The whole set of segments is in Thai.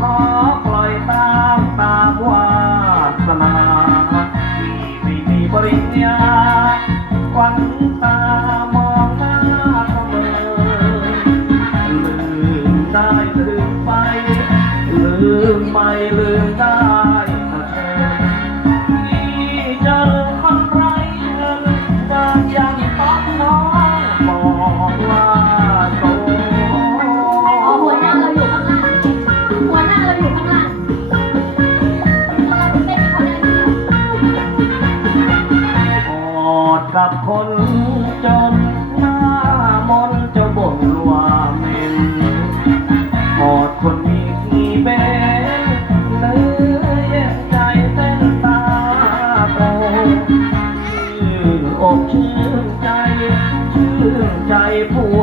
ขอปล่อยตามตามวาสนาที่ไม่มีปริญญาควันตามองหน้าเสมอลืมได้ลืมไปลืมไม่ลืมได้ กับคนจนหน้ามนเจ้าบ่นว่าเม็นหมดคนอีกที่เป็นเลยแยกใจเส้นตาโปชื่นอกชื่นใจ ชื่นใจผัว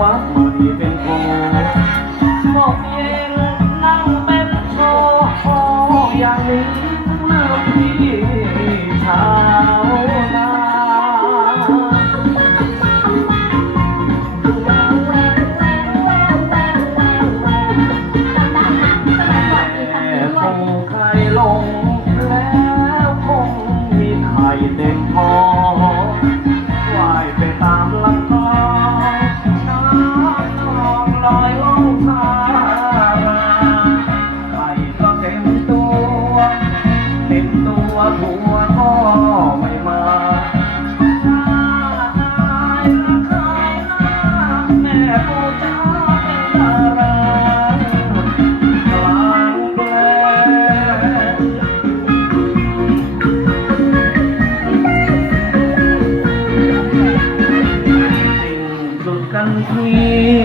หัวก็ไม่มาแม่ปูจ้าเป็นดราตลางแดดสิ่งสุดกันที